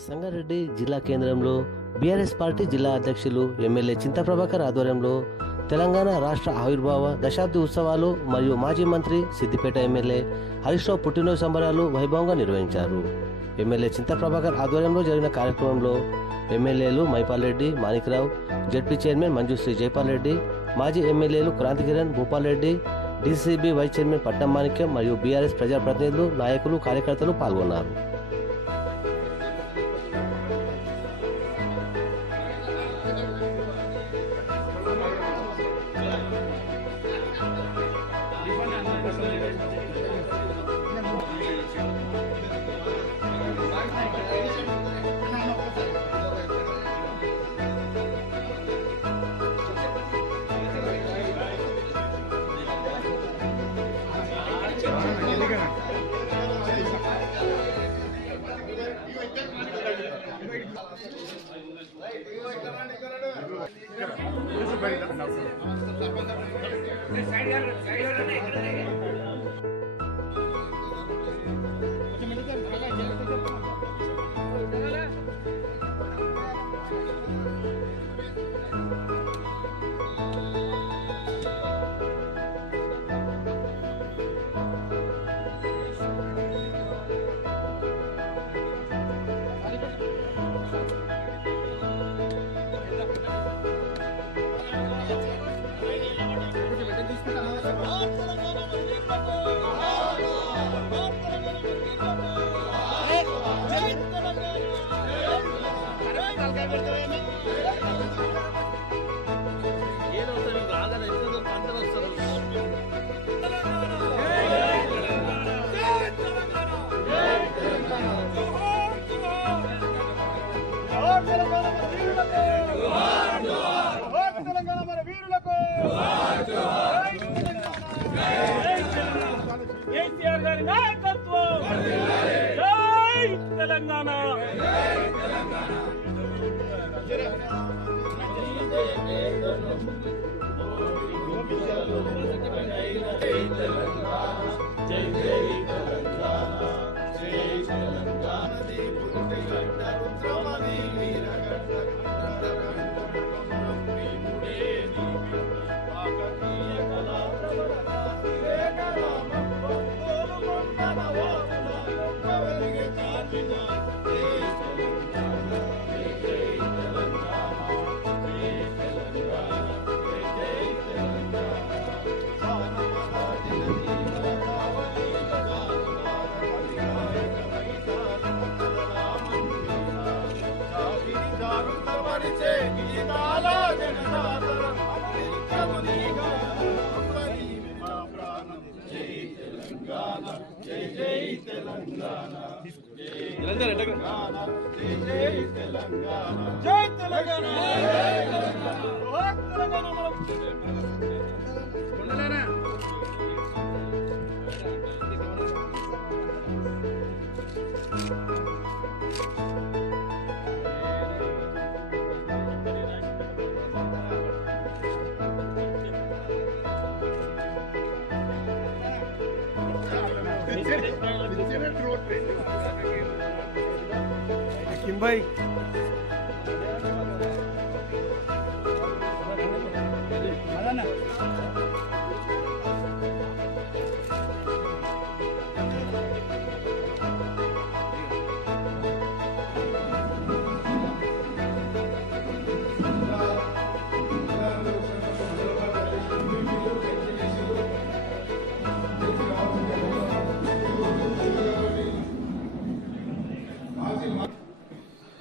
సంగారెడ్డి జిల్లా కేంద్రంలో BRS party జిల్లా అధ్యక్షులు ఎమ్మెల్యే చింతా ప్రభాకర్ ఆధ్వర్యంలో తెలంగాణ రాష్ట్ర ఆవిర్భావ దశాబ్ది ఉత్సవాలు మరియు మాజీ మంత్రి సిద్దిపేట ఎమ్మెల్యే హరీష్ రావు పుట్టినరోజు సంబరాలు వైభవంగా నిర్వహించారు. ఎమ్మెల్యే చింతా ప్రభాకర్ ఆధ్వర్యంలో జరిగిన కార్యక్రమంలో ఎమ్మెల్యేలు మైపాల్ రెడ్డి, మాణిక్రావు, జడ్పీ చైర్మన్ మంజుశ్రీ జైపాల్ రెడ్డి, మాజీ ఎమ్మెల్యేలు Kranthikiran, Bhupal Reddy, DCCB vice chairman Patnam Manikyam మరియు బీఆర్ఎస్ ప్రజాప్రతినిధులు, నాయకులు, కార్యకర్తలు పాల్గొన్నారు. కేసీఆర్ గారి నాయకత్వం, జై తెలంగాణ. Kimbai.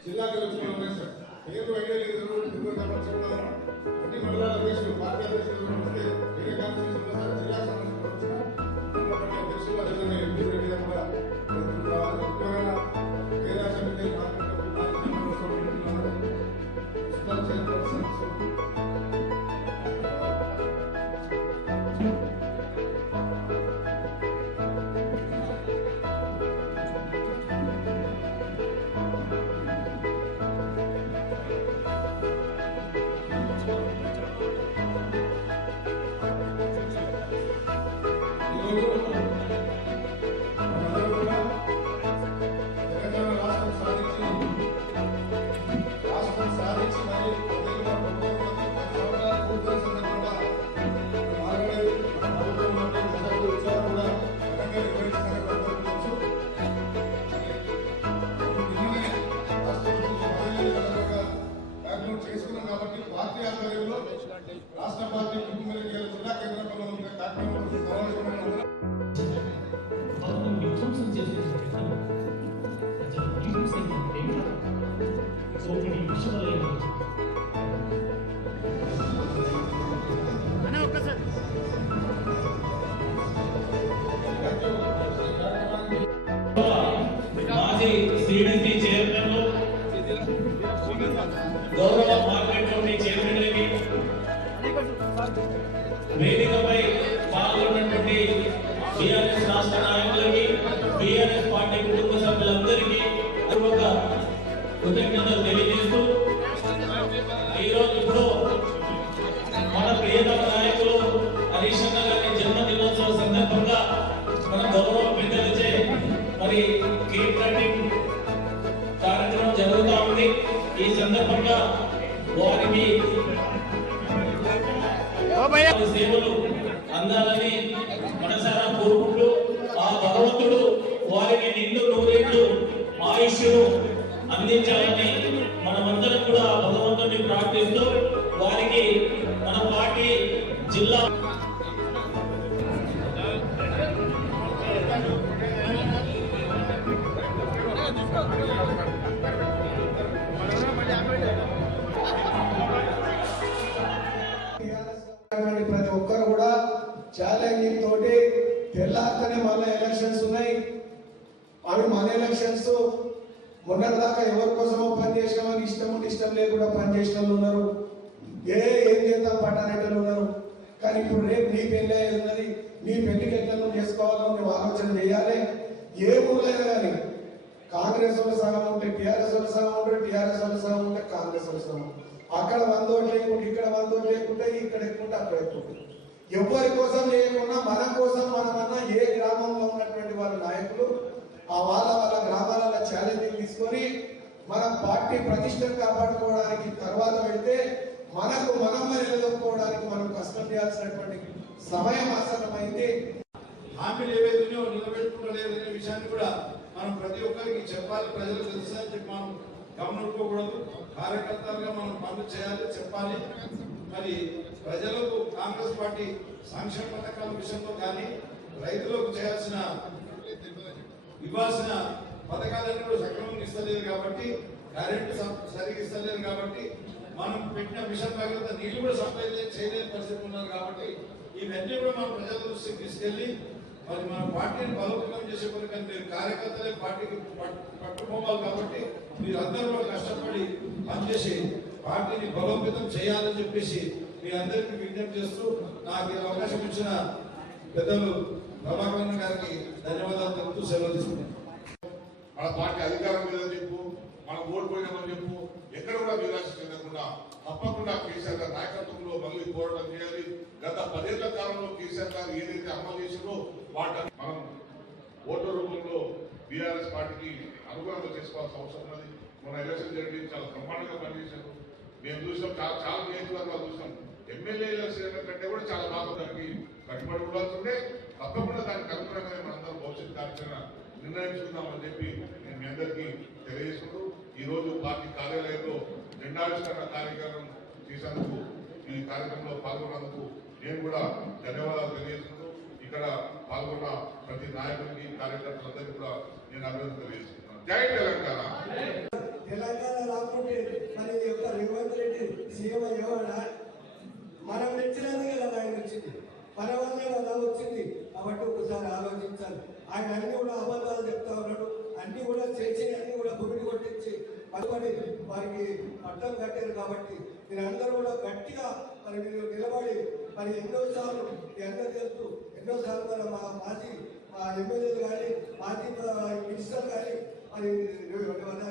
జిల్లా కలెక్టర్ ఉన్నాయి సార్. పేరు ఐడియా లేదు, అన్ని మండలాల అధ్యక్షులు, పార్టీ అధ్యక్షులు ఉంటే వేరే కాన్స్టిట్యూషన్ సార్ జిల్లా సంబంధించిన అధ్యక్షులు అదేవిధంగా ఎంపీ రెడ్డి కూడా ముఖ్యమైన వేరే సమితి చైర్పర్సన్స్ కృతజ్ఞతలు తెలియజేస్తూ ఈరోజు ఇప్పుడు మన ప్రియతమ నాయకులు హరీష్ అన్న గారి జన్మదినోత్సవ సందర్భంగా మన గౌరవ పెద్దలచే మరి కేక్ కటింగ్ కార్యక్రమం జరుగుతూ ఉంది. ఈ సందర్భంగా వారికి సేవలు అందాలని మనసారా కోరుకుంటూ ఆ భగవంతుడు వారికి నిండు నూరేళ్లు ఆయుష్ను అందించాలని మనమందరం కూడా ఆ భగవంతుడిని ప్రార్థిస్తూ వారికి మన పార్టీ జిల్లా ప్రతి ఒక్కరు కూడా ఛాలెంజింగ్ తోటి తెల్లారితేనే మళ్ళీ ఎలక్షన్స్ ఉన్నాయి. అవి మన ఎలక్షన్స్. మొన్నటిదాకా ఎవరి కోసమో పనిచేసినామని ఇష్టం లేకుండా పనిచేసిన వాళ్ళు ఉన్నారు. ఏం చేద్దాం పట్టారెడ్డలు ఉన్నారు. కానీ ఇప్పుడు రేపు నీ పెళ్లి అయ్యేది ఉన్నది. నీ పెళ్లికి ఎట్లా నువ్వు చేసుకోవాలో నువ్వు ఆలోచన చేయాలి. ఏ ఊర్లైనా కానీ కాంగ్రెస్ వాళ్ళ సగం ఉంటే టీఆర్ఎస్ వాళ్ళ సగం ఉంటే టీఆర్ఎస్ వాళ్ళ సగం ఉంటే కాంగ్రెస్ వాళ్ళ సగం. అక్కడ 100 ఓట్లు లేకుంటే ఇక్కడ 100 ఓట్లు లేకుంటే ఇక్కడ ఎక్కుంటే అక్కడ ఎక్కుంటే ఎవరి కోసం లేకుండా మన కోసం మనమన్నా ఏ గ్రామంలో ఉన్నటువంటి వాళ్ళ నాయకులు ఆ వాళ్ళ గ్రామాల ఛాలెంజింగ్ తీసుకొని మన పార్టీ ప్రతిష్టను కాపాడుకోవడానికి తర్వాత వెళ్తే మనకు మనం నిలదొక్కుకోవడానికి మనం కష్టం చేయాల్సినటువంటి సమయం ఆసన్నమైంది. హామీలు ఏవైతే నిలబెట్టుకోలేదనే విషయాన్ని కూడా మనం ప్రతి ఒక్కరికి చెప్పాలి. ప్రజలకు తెలుసని చెప్పి మనం గమనించుకోకూడదు. కార్యకర్తలుగా మనం పనులు చేయాలి, చెప్పాలి. మరి ప్రజలకు కాంగ్రెస్ పార్టీ సంక్షేమ పథకాల విషయంలో కానీ రైతులకు చేయాల్సిన ఇవ్వాల్సిన పథకాలన్నీ కూడా సక్రమంగా ఇస్తలేదు కాబట్టి, కరెంటు సరిగ్గా ఇస్తలేదు కాబట్టి, మనం పెట్టిన మిషన్ భగీరథ నీళ్లు కూడా సప్లై చేయలేని పరిస్థితి ఉన్నారు కాబట్టి ఇవన్నీ కూడా మనం ప్రజల దృష్టికి తీసుకెళ్లి మరి మన పార్టీని బలోపేతం చేసే కొరకు మీరు కార్యకర్తలే పార్టీకి పట్టుకోవాలి కాబట్టి మీరందరూ కూడా కష్టపడి పనిచేసి పార్టీని బలోపేతం చేయాలని చెప్పేసి మీ అందరికీ విజ్ఞప్తి చేస్తూ నాకు అవకాశం ఇచ్చిన పెద్దలు ప్రభాకరన్ గారికి ధన్యవాదాలు తెలుపుతూ సెలవు తీసుకున్నాను. మన పార్టీ అధికారం లేదని చెప్పు, మనం ఓడిపోయినామని చెప్పు, ఎక్కడ కూడా నిరాశ చెందకుండా తప్పకుండా కేసీఆర్ గారి నాయకత్వంలో మళ్ళీ పోరాటం చేయాలి. గత 10 ఏళ్ల కాలంలో కేసీఆర్ గారు ఏదైతే అమలు చేసిందో వాటిని మనం ఓటర్ రూపంలో బీఆర్ఎస్ పార్టీకి అనుగుణంగా చేసుకోవాల్సిన అవసరం ఉన్నది. మన ఎలక్షన్ జరిగి చాలా బ్రహ్మాండంగా పనిచేశారు. మేము చూసాం, చాలా నియోజకవర్గాలు చూసాం. ఎమ్మెల్యే ఎలక్షన్ కంటే కూడా చాలా బాగా దానికి కట్టుబడి ఉండాల్సిందే. తప్పకుండా దానికి అనుగుణంగానే మనందరం భవిష్యత్ కార్యక్రమం నిర్ణయించుకుందామని చెప్పి నేను మీ అందరికీ తెలియజేసుకుంటూ ఈ రోజు పార్టీ కార్యాలయంలో జెండావిష్కరణ కార్యక్రమం చేసేందుకు, ఈ కార్యక్రమంలో పాల్గొన్నందుకు నేను కూడా ధన్యవాదాలు తెలియజేసుకుంటూ ఇక్కడ పాల్గొన్న ప్రతి నాయకుడికి కార్యకర్తలందరికీ కూడా నేను అభినందన తెలియజేసుకుంటున్నాను. జై తెలంగాణ. తెలంగాణ రాకుంటే మరి యొక్క రేవంత్ రెడ్డి సీఎం అయ్యేవాడా? మనం తెచ్చినందుకే కదా ఆయన వచ్చింది, మన వల్లే కదా వచ్చింది. కాబట్టి ఒకసారి ఆలోచించాలి. ఆయన అన్ని కూడా అబద్ధాలు చెప్తా ఉన్నాడు. అన్ని కూడా చేసి అన్ని కూడా గుడిని కొట్టించి వారికి అడ్డం కట్టారు. కాబట్టి మీరు అందరూ కూడా గట్టిగా మరి మీరు నిలబడి మరి ఎన్నోసార్లు మీ అందరూ తెలుసు, ఎన్నోసార్లు మన మాజీ ఎమ్మెల్యేలు కానీ మాజీ మినిస్టర్ కానీ మరి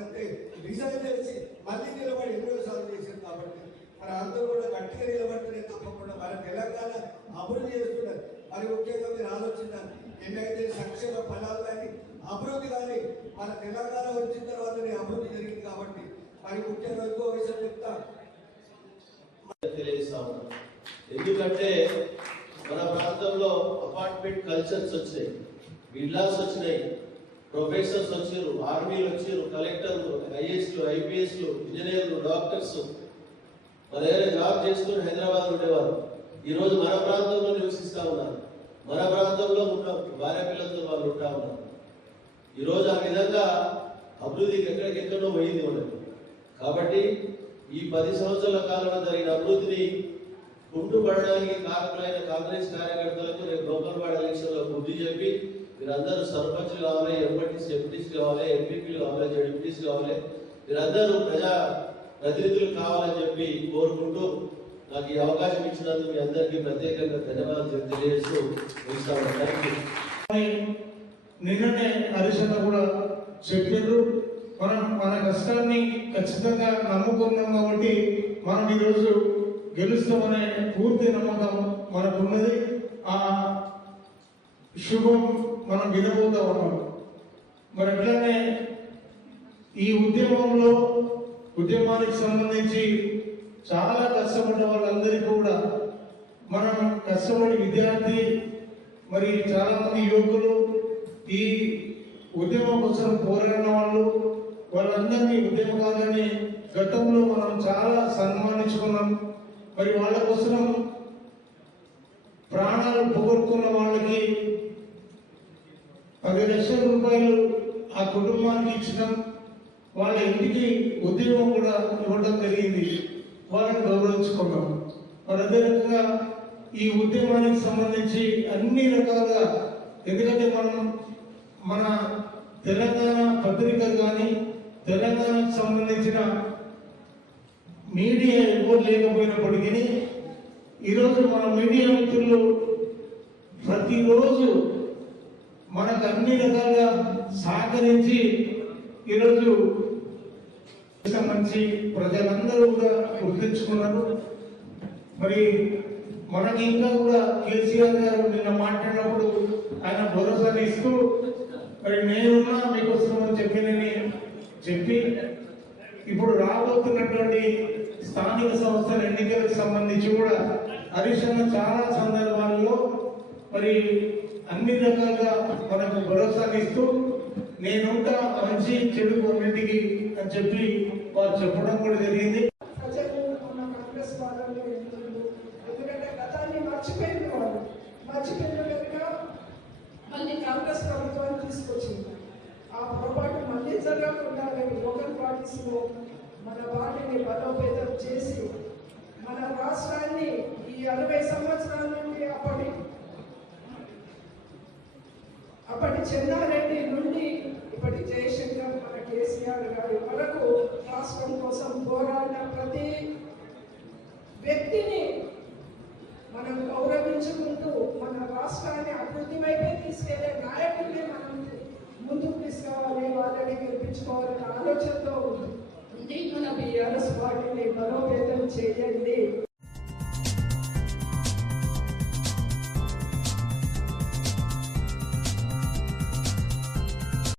అంటే రిజైన్ చేసి మళ్ళీ నిలబడి ఎన్నోసార్లు చేశారు. కాబట్టి మరి అందరూ కూడా గట్టిగా నిలబడితేనే తప్పకుండా మన తెలంగాణ అభివృద్ధి చేస్తున్నారు. మరి ముఖ్యంగా మీరు ఆలోచించాలి, ఎన్నైతే సంక్షేమ ఫలాలు కానీ అభివృద్ధి కానీ మన తెలంగాణ వచ్చిన తర్వాతనే అభివృద్ధి జరిగింది. కాబట్టి మరి ముఖ్యంగా ఇంకో విషయం చెప్తా తెలియజేస్తాము. ఎందుకంటే మన ప్రాంతంలో అపార్ట్మెంట్ కల్చర్స్ వచ్చినాయి, విల్లాస్ వచ్చినాయి, ప్రొఫెసర్స్ వచ్చారు, ఆర్మీలు వచ్చారు, కలెక్టర్లు, ఐఏఎస్లు, ఐపీఎస్లు, ఇంజనీర్లు, డాక్టర్స్ మన దగ్గర జాబ్ చేసుకుని హైదరాబాద్ ఉండేవారు. ఈరోజు మన ప్రాంతంలో నివసిస్తూ ఉన్నారు. మన ప్రాంతంలో ఉన్న భార్య పిల్లలతో వాళ్ళు ఉంటా ఉన్నారు. ఈరోజు ఆ విధంగా అభివృద్ధికి ఎక్కడికెక్కడో పోయింది మనకు. కాబట్టి ఈ 10 సంవత్సరాల కాలంలో జరిగిన అభివృద్ధిని కుంటుపడడానికి కారకులైన కాంగ్రెస్ కార్యకర్తలకు రేపు లోకల్ బాడీ ఎలక్షన్లో బుద్ధి చెప్పి మీరందరూ సర్పంచ్లు కావాలి, ఎంపీటీస్ కావాలి, ఎంపీపీలు కావాలి, జడ్పీటీస్ కావాలి, మీరందరూ ప్రజా ప్రతినిధులు కావాలని చెప్పి కోరుకుంటూ నాకు ఈ అవకాశం ఇచ్చినందుకు మీ అందరికీ ప్రత్యేకంగా ధన్యవాదాలు తెలియజేస్తూ ముగిస్తాను. నిన్ననే హరీష్ అన్న కూడా చెప్పారు. మనం మన కష్టాన్ని ఖచ్చితంగా నమ్ముకున్నాం కాబట్టి మనం ఈరోజు గెలుస్తామనే పూర్తి నమ్మకం మనకున్నది. ఆ శుభం మనం వినబోతా ఉన్నాం. మరి అట్లానే ఈ ఉద్యమానికి సంబంధించి చాలా కష్టపడ్డ వాళ్ళందరికీ కూడా మనం కష్టపడి విద్యార్థి మరి చాలా మంది యువకులు ఈ ఉద్యమం కోసం పోరాడిన వాళ్ళందరినీ ఉద్యమకారులని గతంలో మనం చాలా సన్మానించుకున్నాం. మరి వాళ్ళ కోసం ప్రాణాలు పోగొట్టుకున్న వాళ్ళకి 10 లక్షల రూపాయలు ఆ కుటుంబానికి ఇచ్చినాం. వాళ్ళ ఇంటికి ఉద్యోగం కూడా ఇవ్వడం జరిగింది. వాళ్ళని గౌరవించుకున్నాం. మరి అదే రకంగా ఈ ఉద్యమానికి సంబంధించి అన్ని రకాలుగా, ఎందుకంటే మనం మన తెలంగాణ పత్రికలు కానీ తెలంగాణకు సంబంధించిన మీడియా ఎవరు లేకపోయినప్పటికీ ఈరోజు మన మీడియా మిత్రులు ప్రతిరోజు మనకు అన్ని రకాలుగా సహకరించి ఈరోజు మంచి ప్రజలందరూ కూడా గుర్తించుకున్నారు. మరి మనకి ఇంకా కూడా కేసీఆర్ గారు నిన్న మాట్లాడినప్పుడు ఆయన భరోసాలు ఇస్తూ మరి నేనున్నా మీకోసం అని చెప్పి ఇప్పుడు రాబోతున్నటువంటి స్థానిక సంస్థల ఎన్నికలకు సంబంధించి కూడా హరీష్ అన్న చాలా సందర్భాల్లో మరి అన్ని రకాలుగా మనకు భరోసాలు ఇస్తూ నేనుంటా మంచి చెడు కొన్నింటికి అని చెప్పి వారు చెప్పడం కూడా జరిగింది. ప్రజలు మన కాంగ్రెస్ వాళ్ళలో ఎందుకు, ఎందుకంటే గతాన్ని మర్చిపోయిన వాళ్ళు కనుక మళ్ళీ కాంగ్రెస్ ప్రభుత్వాన్ని తీసుకొచ్చింది. ఆ పొరపాటు మళ్ళీ జరగకుండా లోకల్ పార్టీస్లో మన పార్టీని బలోపేతం చేసి మన రాష్ట్రాన్ని ఈ 60 సంవత్సరాల నుండి అప్పటి చెన్నారెడ్డి నుండి ఇప్పటి జయశంకర్ మన కేసీఆర్ గారి వరకు రాష్ట్రం కోసం పోరాడిన ప్రతి వ్యక్తిని మనం గౌరవించుకుంటూ మన రాష్ట్రాన్ని అభివృద్ధి వైపే తీసుకెళ్లే నాయకుల్ని మనం ముందుకు తీసుకోవాలి, వాళ్ళని గెలిపించుకోవాలనే ఆలోచనతో ఉండి మన బీఆర్ఎస్ పార్టీని బలోపేతం చేయండి.